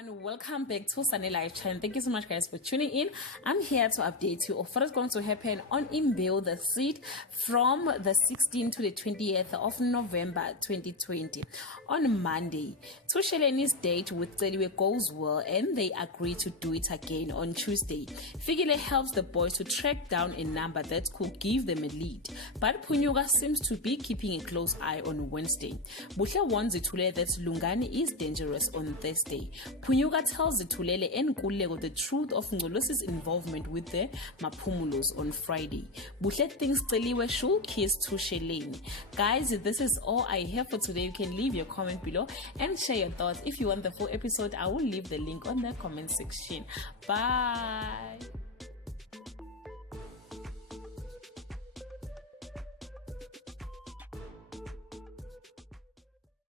everyone, welcome back to Sunny Live Channel. Thank you so much guys for tuning in. I'm here to update you of what is going to happen on Imbewu, the seat from the 16th to the 20th of November 2020. On Monday, Tusheleni's date with Tseliwe goes well and they agree to do it again on Tuesday. Figile helps the boys to track down a number that could give them a lead, but Punyuga seems to be keeping a close eye on Wednesday. Buhle warns Itule that Lungani is dangerous on Thursday. Punyuga tells Itulele and Kulego the truth of Ngolosi's involvement with the Mapumulos on Friday. Buhle thinks Tseliwe should kiss Tusheleni. Guys, this is all I have for today. You can leave your comment below and share your thoughts. If you want the full episode, I will leave the link on the comment section. Bye.